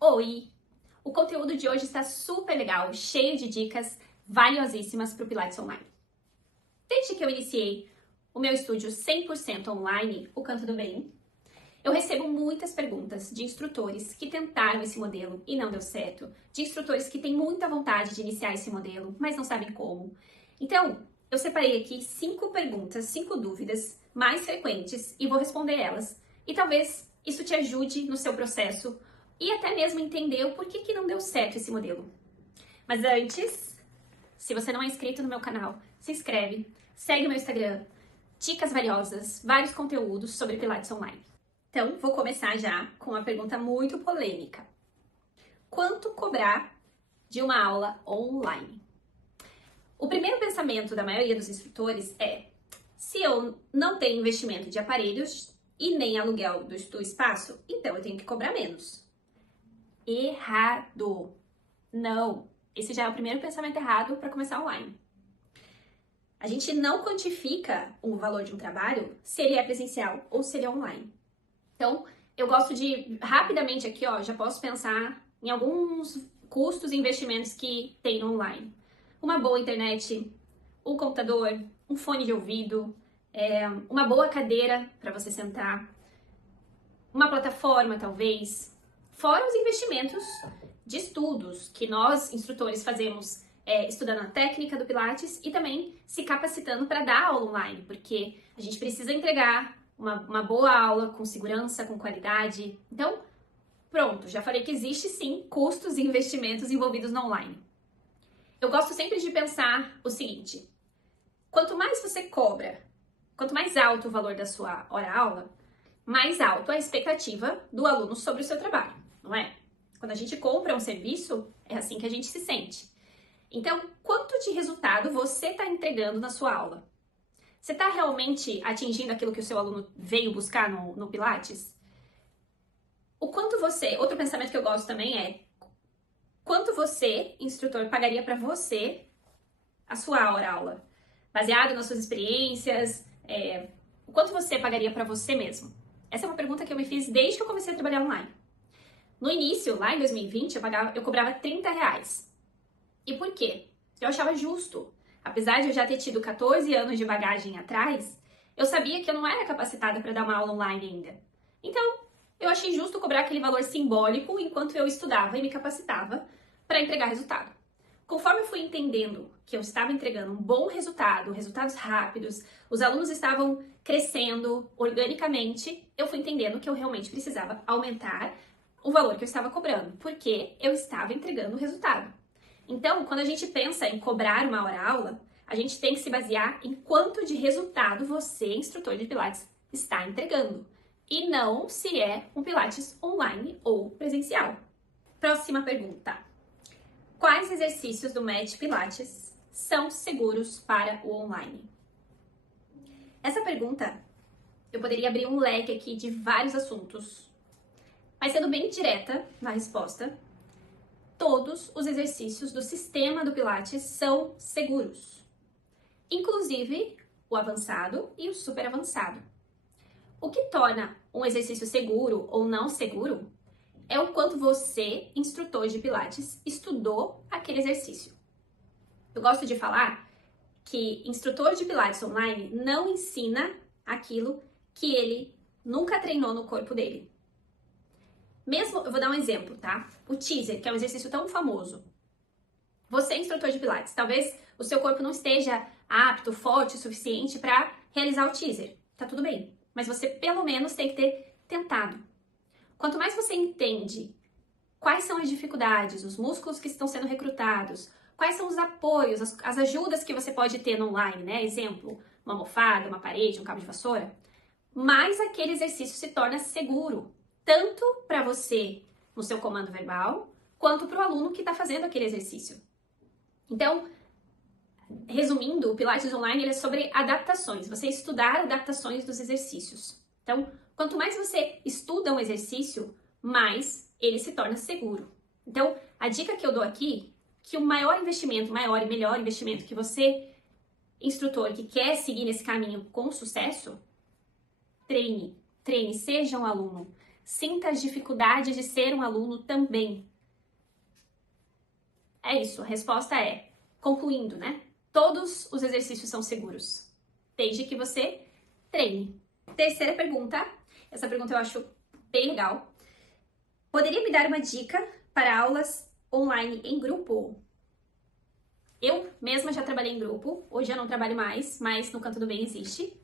Oi! O conteúdo de hoje está super legal, cheio de dicas valiosíssimas para o Pilates Online. Desde que eu iniciei o meu estúdio 100% online, o Canto do Bem, eu recebo muitas perguntas de instrutores que tentaram esse modelo e não deu certo, de instrutores que têm muita vontade de iniciar esse modelo, mas não sabem como. Então, eu separei aqui 5 perguntas, 5 dúvidas mais frequentes e vou responder elas. E talvez isso te ajude no seu processo e até mesmo entender o porquê que não deu certo esse modelo. Mas antes, se você não é inscrito no meu canal, se inscreve, segue o meu Instagram, dicas valiosas, vários conteúdos sobre Pilates Online. Então, vou começar já com uma pergunta muito polêmica. Quanto cobrar de uma aula online? O primeiro pensamento da maioria dos instrutores é: se eu não tenho investimento de aparelhos e nem aluguel do espaço, então eu tenho que cobrar menos. Errado! Não! Esse já é o primeiro pensamento errado para começar online. A gente não quantifica o valor de um trabalho se ele é presencial ou se ele é online. Então, eu gosto de, rapidamente aqui, já posso pensar em alguns custos e investimentos que tem no online. Uma boa internet, um computador, um fone de ouvido, uma boa cadeira para você sentar, uma plataforma, talvez. Fora os investimentos de estudos que nós, instrutores, fazemos estudando a técnica do Pilates e também se capacitando para dar aula online, porque a gente precisa entregar uma boa aula com segurança, com qualidade. Então, pronto, já falei que existe sim custos e investimentos envolvidos no online. Eu gosto sempre de pensar o seguinte: quanto mais você cobra, quanto mais alto o valor da sua hora-aula, mais alto a expectativa do aluno sobre o seu trabalho, não é? Quando a gente compra um serviço, é assim que a gente se sente. Então, quanto de resultado você está entregando na sua aula? Você está realmente atingindo aquilo que o seu aluno veio buscar no Pilates? O quanto você... Outro pensamento que eu gosto também é: quanto você, instrutor, pagaria para você a sua hora-aula? Baseado nas suas experiências, o quanto você pagaria para você mesmo? Essa é uma pergunta que eu me fiz desde que eu comecei a trabalhar online. No início, lá em 2020, eu cobrava R$30. E por quê? Eu achava justo. Apesar de eu já ter tido 14 anos de bagagem atrás, eu sabia que eu não era capacitada para dar uma aula online ainda. Então, eu achei justo cobrar aquele valor simbólico enquanto eu estudava e me capacitava para entregar resultado. Conforme eu fui entendendo que eu estava entregando um bom resultado, resultados rápidos, os alunos estavam crescendo organicamente, eu fui entendendo que eu realmente precisava aumentar o valor que eu estava cobrando, porque eu estava entregando o resultado. Então, quando a gente pensa em cobrar uma hora-aula, a gente tem que se basear em quanto de resultado você, instrutor de Pilates, está entregando, e não se é um Pilates online ou presencial. Próxima pergunta: quais exercícios do Mat Pilates são seguros para o online? Essa pergunta, eu poderia abrir um leque aqui de vários assuntos, mas sendo bem direta na resposta, todos os exercícios do sistema do Pilates são seguros, inclusive o avançado e o super avançado. O que torna um exercício seguro ou não seguro é o quanto você, instrutor de Pilates, estudou aquele exercício. Eu gosto de falar que instrutor de Pilates online não ensina aquilo que ele nunca treinou no corpo dele. Mesmo, eu vou dar um exemplo, tá? O teaser, que é um exercício tão famoso. Você é instrutor de Pilates, talvez o seu corpo não esteja apto, forte o suficiente para realizar o teaser. Tá tudo bem, mas você pelo menos tem que ter tentado. Quanto mais você entende quais são as dificuldades, os músculos que estão sendo recrutados, quais são os apoios, as ajudas que você pode ter no online, né? Exemplo, uma almofada, uma parede, um cabo de vassoura, mais aquele exercício se torna seguro, tanto para você no seu comando verbal, quanto para o aluno que está fazendo aquele exercício. Então, resumindo, o Pilates Online ele é sobre adaptações, você estudar adaptações dos exercícios. Então, quanto mais você estuda um exercício, mais ele se torna seguro. Então, a dica que eu dou aqui, que o maior e melhor investimento que você, instrutor que quer seguir nesse caminho com sucesso, treine, seja um aluno, sinta as dificuldades de ser um aluno também. É isso, a resposta é, concluindo, né? Todos os exercícios são seguros, desde que você treine. Terceira pergunta, essa pergunta eu acho bem legal. Poderia me dar uma dica para aulas online em grupo? Eu mesma já trabalhei em grupo, hoje eu não trabalho mais, mas no Canto do Bem existe.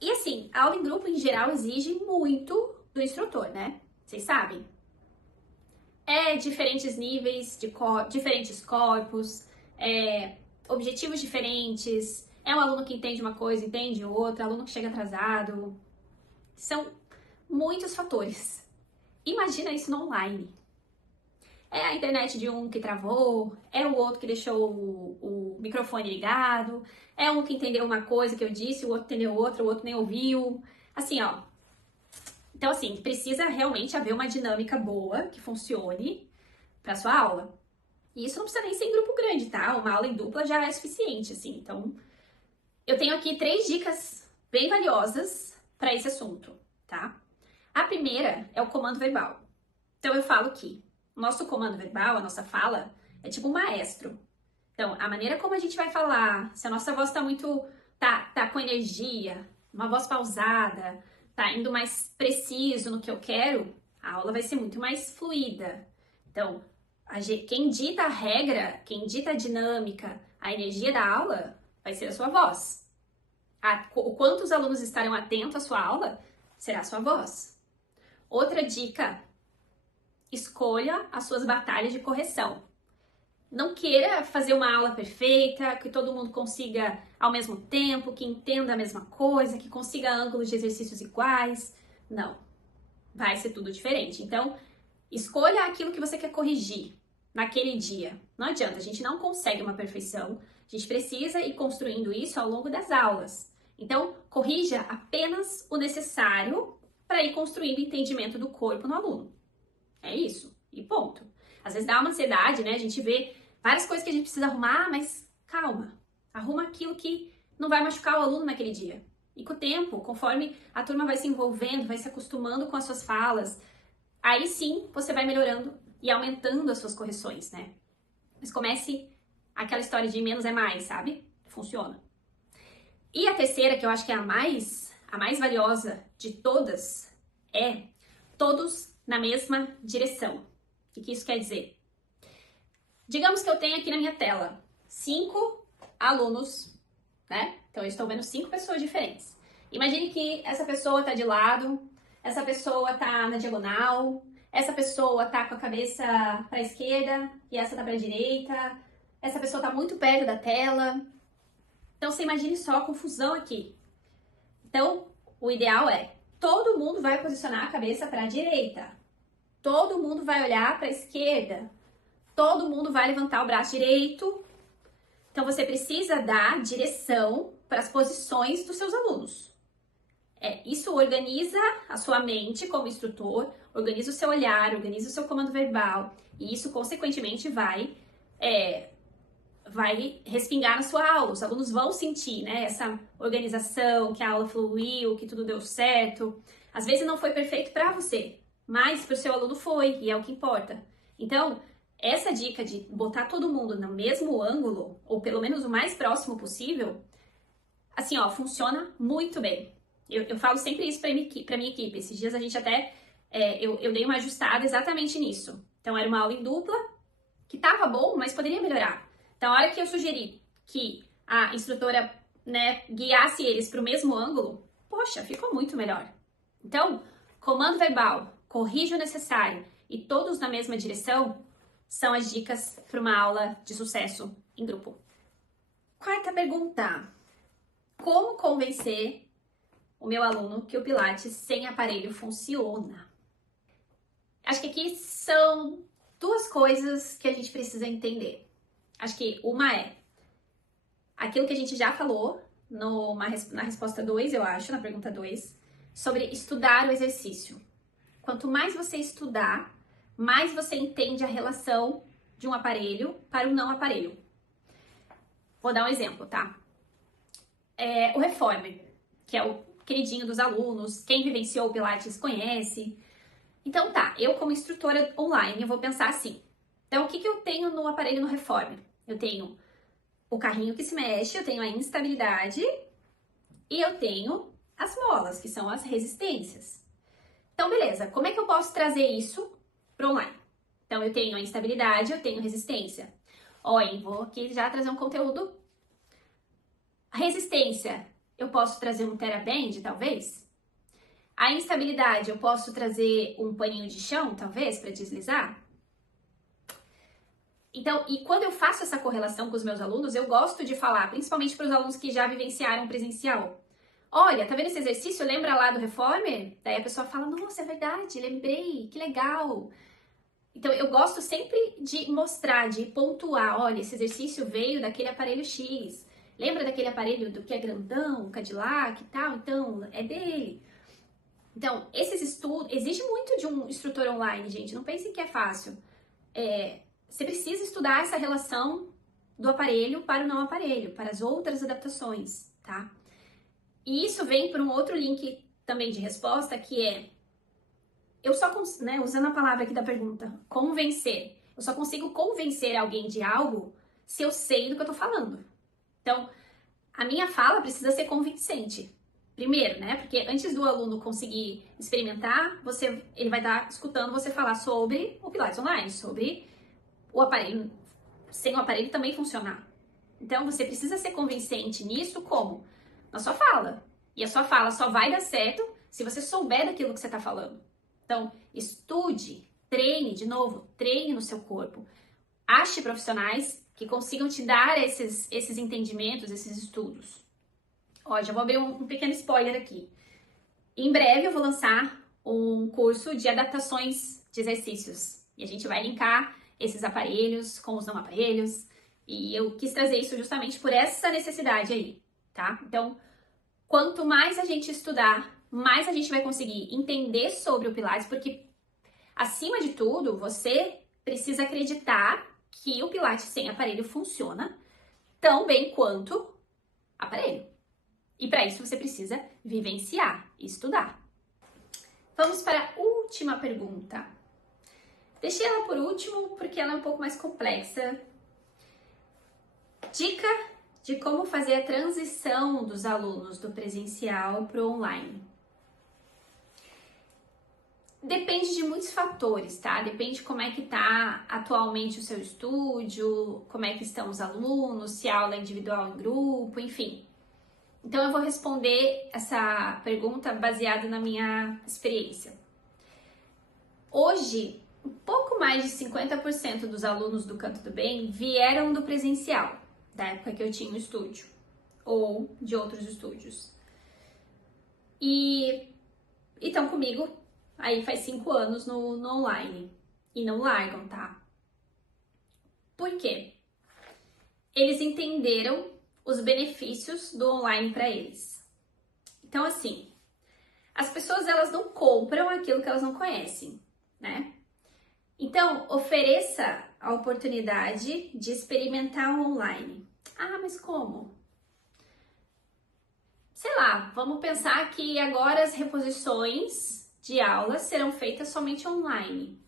E assim, a aula em grupo em geral exige muito do instrutor, né? Vocês sabem. É diferentes níveis, diferentes corpos, objetivos diferentes. É um aluno que entende uma coisa, entende outra, aluno que chega atrasado. São muitos fatores. Imagina isso no online. É a internet de um que travou, é o outro que deixou o microfone ligado, é um que entendeu uma coisa que eu disse, o outro entendeu outra, o outro nem ouviu. Assim, ó. Então, assim, precisa realmente haver uma dinâmica boa, que funcione para sua aula. E isso não precisa nem ser em grupo grande, tá? Uma aula em dupla já é suficiente, assim. Então, eu tenho aqui 3 dicas bem valiosas para esse assunto, tá? A primeira é o comando verbal. Então, eu falo que o nosso comando verbal, a nossa fala, é tipo um maestro. Então, a maneira como a gente vai falar, se a nossa voz tá muito, tá com energia, uma voz pausada, tá indo mais preciso no que eu quero, a aula vai ser muito mais fluida. Então, quem dita a regra, quem dita a dinâmica, a energia da aula, vai ser a sua voz. O quanto os alunos estarão atentos à sua aula, será a sua voz. Outra dica, escolha as suas batalhas de correção. Não queira fazer uma aula perfeita, que todo mundo consiga ao mesmo tempo, que entenda a mesma coisa, que consiga ângulos de exercícios iguais. Não, vai ser tudo diferente. Então, escolha aquilo que você quer corrigir naquele dia. Não adianta, a gente não consegue uma perfeição, a gente precisa ir construindo isso ao longo das aulas. Então, corrija apenas o necessário para ir construindo o entendimento do corpo no aluno. É isso, e ponto. Às vezes dá uma ansiedade, né? A gente vê várias coisas que a gente precisa arrumar, mas calma. Arruma aquilo que não vai machucar o aluno naquele dia. E com o tempo, conforme a turma vai se envolvendo, vai se acostumando com as suas falas, aí sim você vai melhorando e aumentando as suas correções, né? Mas comece aquela história de menos é mais, sabe? Funciona. E a terceira, que eu acho que é a mais valiosa de todas, é todos na mesma direção. O que isso quer dizer? Digamos que eu tenho aqui na minha tela 5 alunos, né? Então eu estou vendo 5 pessoas diferentes. Imagine que essa pessoa está de lado, essa pessoa está na diagonal, essa pessoa está com a cabeça para a esquerda e essa está para a direita, essa pessoa está muito perto da tela. Então você imagine só a confusão aqui. Então o ideal é todo mundo vai posicionar a cabeça para a direita, todo mundo vai olhar para a esquerda, todo mundo vai levantar o braço direito. Então você precisa dar direção para as posições dos seus alunos. Isso organiza a sua mente como instrutor, organiza o seu olhar, organiza o seu comando verbal e isso consequentemente vai respingar na sua aula. Os alunos vão sentir, né, essa organização, que a aula fluiu, que tudo deu certo. Às vezes não foi perfeito para você, mas para o seu aluno foi, e é o que importa. Então, essa dica de botar todo mundo no mesmo ângulo, ou pelo menos o mais próximo possível, assim, ó, funciona muito bem. Eu falo sempre isso para minha equipe. Esses dias a gente até, eu dei uma ajustada exatamente nisso. Então, era uma aula em dupla, que tava bom, mas poderia melhorar. Então, a hora que eu sugeri que a instrutora, né, guiasse eles para o mesmo ângulo, poxa, ficou muito melhor. Então, comando verbal, corrija o necessário e todos na mesma direção são as dicas para uma aula de sucesso em grupo. Quarta pergunta: como convencer o meu aluno que o Pilates sem aparelho funciona? Acho que aqui são 2 coisas que a gente precisa entender. Acho que uma é aquilo que a gente já falou na resposta 2, eu acho, na pergunta 2, sobre estudar o exercício. Quanto mais você estudar, mais você entende a relação de um aparelho para o não aparelho. Vou dar um exemplo, tá? O reformer, que é queridinho dos alunos, quem vivenciou o Pilates conhece. Então tá, eu como instrutora online, eu vou pensar assim. Então, o que eu tenho no aparelho no Reformer? Eu tenho o carrinho que se mexe, eu tenho a instabilidade e eu tenho as molas, que são as resistências. Então, beleza, como é que eu posso trazer isso para online? Então, eu tenho a instabilidade, eu tenho resistência. Olha, vou aqui já trazer um conteúdo. Resistência, eu posso trazer um TheraBand, talvez? A instabilidade, eu posso trazer um paninho de chão, talvez, para deslizar? Então, e quando eu faço essa correlação com os meus alunos, eu gosto de falar, principalmente para os alunos que já vivenciaram presencial. Olha, tá vendo esse exercício? Lembra lá do Reformer? Daí a pessoa fala, nossa, é verdade, lembrei, que legal. Então, eu gosto sempre de mostrar, de pontuar, olha, esse exercício veio daquele aparelho X. Lembra daquele aparelho do que é grandão, Cadillac e tal? Então, é dele. Então, esses estudos, exige muito de um instrutor online, gente, não pensem que é fácil. Você precisa estudar essa relação do aparelho para o não aparelho, para as outras adaptações, tá? E isso vem para um outro link também de resposta, que é, eu só consigo, né, usando a palavra aqui da pergunta, convencer. Eu só consigo convencer alguém de algo se eu sei do que eu tô falando. Então, a minha fala precisa ser convincente. Primeiro, né? Porque antes do aluno conseguir experimentar, ele vai estar escutando você falar sobre o Pilates Online, sobre o aparelho, sem o aparelho também funcionar. Então, você precisa ser convincente nisso como? Na sua fala. E a sua fala só vai dar certo se você souber daquilo que você está falando. Então, estude, treine, de novo, treine no seu corpo. Ache profissionais que consigam te dar esses entendimentos, esses estudos. Ó, já vou abrir um pequeno spoiler aqui. Em breve eu vou lançar um curso de adaptações de exercícios. E a gente vai linkar esses aparelhos com os não aparelhos. E eu quis trazer isso justamente por essa necessidade aí, tá? Então, quanto mais a gente estudar, mais a gente vai conseguir entender sobre o Pilates, porque, acima de tudo, você precisa acreditar que o Pilates sem aparelho funciona tão bem quanto aparelho. E para isso você precisa vivenciar e estudar. Vamos para a última pergunta. Deixei ela por último porque ela é um pouco mais complexa. Dica de como fazer a transição dos alunos do presencial para o online. Depende de muitos fatores, tá? Depende de como é que tá atualmente o seu estúdio, como é que estão os alunos, se a aula é individual em grupo, enfim. Então eu vou responder essa pergunta baseada na minha experiência. Hoje, um pouco mais de 50% dos alunos do Canto do Bem vieram do presencial, da época que eu tinha um estúdio, ou de outros estúdios. E estão comigo aí faz 5 anos no online. E não largam, tá? Por quê? Eles entenderam os benefícios do online para eles. Então, assim, as pessoas elas não compram aquilo que elas não conhecem, né? Então, ofereça a oportunidade de experimentar o online. Ah, mas como? Sei lá, vamos pensar que agora as reposições de aulas serão feitas somente online.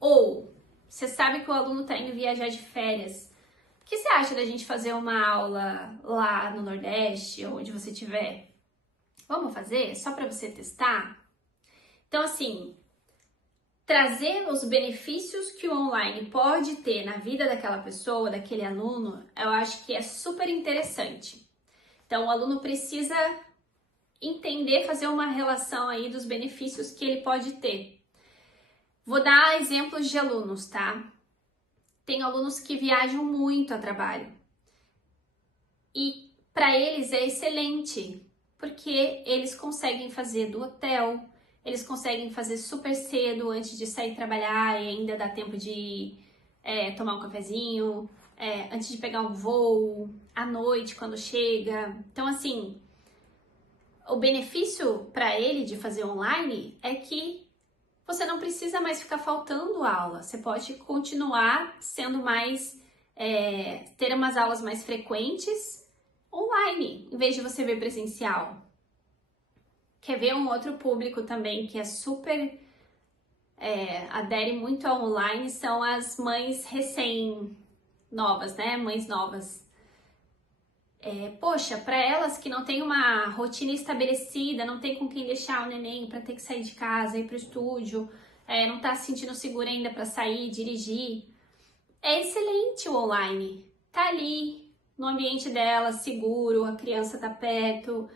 Ou, você sabe que o aluno está indo viajar de férias. O que você acha da gente fazer uma aula lá no Nordeste, onde você estiver? Vamos fazer? Só para você testar? Então, assim, trazer os benefícios que o online pode ter na vida daquela pessoa, daquele aluno, eu acho que é super interessante. Então, o aluno precisa entender, fazer uma relação aí dos benefícios que ele pode ter. Vou dar exemplos de alunos, tá? Tem alunos que viajam muito a trabalho. E para eles é excelente, porque eles conseguem fazer do hotel, eles conseguem fazer super cedo antes de sair trabalhar e ainda dá tempo de tomar um cafezinho, antes de pegar um voo, à noite quando chega. Então, assim, o benefício para ele de fazer online é que você não precisa mais ficar faltando aula. Você pode continuar sendo mais, ter umas aulas mais frequentes online, em vez de você ver presencial. Quer ver um outro público também que é super, adere muito ao online, são as mães recém-novas, né? Mães novas. Poxa, para elas que não tem uma rotina estabelecida, não tem com quem deixar o neném para ter que sair de casa, ir para o estúdio, não tá se sentindo segura ainda para sair, dirigir, é excelente o online. Tá ali no ambiente dela, seguro, a criança tá perto,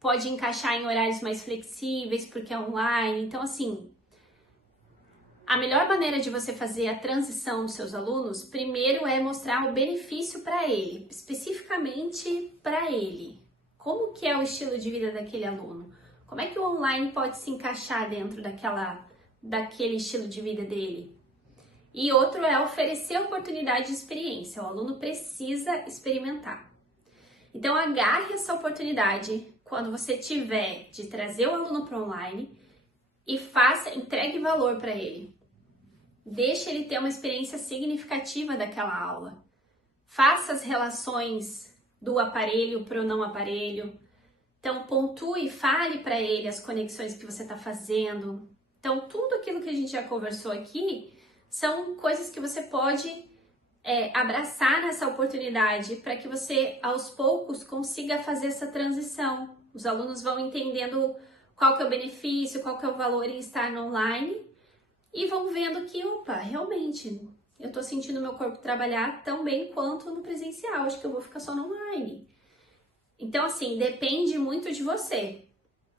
pode encaixar em horários mais flexíveis porque é online. Então, assim, a melhor maneira de você fazer a transição dos seus alunos, primeiro é mostrar o benefício para ele, especificamente para ele. Como que é o estilo de vida daquele aluno? Como é que o online pode se encaixar dentro daquele estilo de vida dele? E outro é oferecer oportunidade de experiência. O aluno precisa experimentar. Então, agarre essa oportunidade quando você tiver de trazer o aluno para o online e entregue valor para ele. Deixe ele ter uma experiência significativa daquela aula. Faça as relações do aparelho para o não aparelho. Então, pontue e fale para ele as conexões que você está fazendo. Então, tudo aquilo que a gente já conversou aqui são coisas que você pode abraçar nessa oportunidade para que você, aos poucos, consiga fazer essa transição. Os alunos vão entendendo qual que é o benefício, qual que é o valor em estar no online e vão vendo que, opa, realmente, eu tô sentindo meu corpo trabalhar tão bem quanto no presencial, acho que eu vou ficar só no online. Então, assim, depende muito de você,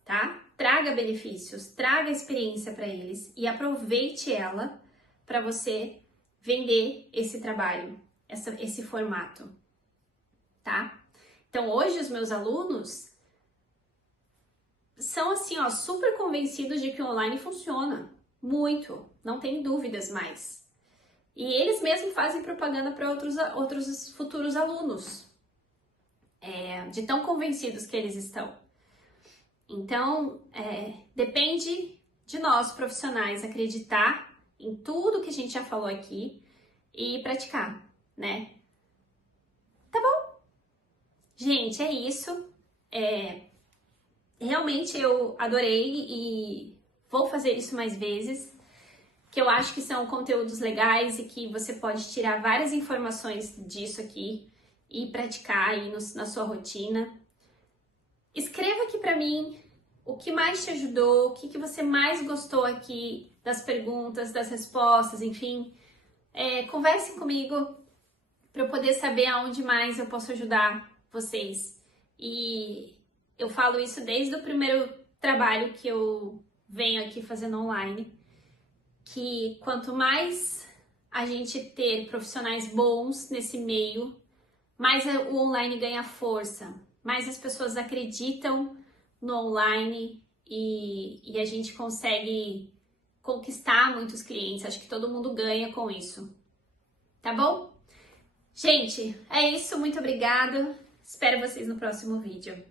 tá? Traga benefícios, traga experiência para eles e aproveite ela para você vender esse trabalho, esse formato, tá? Então, hoje os meus alunos são assim, ó, super convencidos de que o online funciona. Muito, não tem dúvidas mais. E eles mesmos fazem propaganda para outros futuros alunos, de tão convencidos que eles estão. Então, depende de nós, profissionais, acreditar em tudo que a gente já falou aqui e praticar, né? Tá bom? Gente, é isso. Realmente eu adorei e vou fazer isso mais vezes, que eu acho que são conteúdos legais e que você pode tirar várias informações disso aqui e praticar aí na sua rotina. Escreva aqui pra mim o que mais te ajudou, o que você mais gostou aqui das perguntas, das respostas, enfim. Conversem comigo para eu poder saber aonde mais eu posso ajudar vocês. E eu falo isso desde o primeiro trabalho que eu venho aqui fazendo online, que quanto mais a gente ter profissionais bons nesse meio, mais o online ganha força, mais as pessoas acreditam no online e a gente consegue conquistar muitos clientes. Acho que todo mundo ganha com isso. Tá bom? Gente, é isso. Muito obrigada. Espero vocês no próximo vídeo.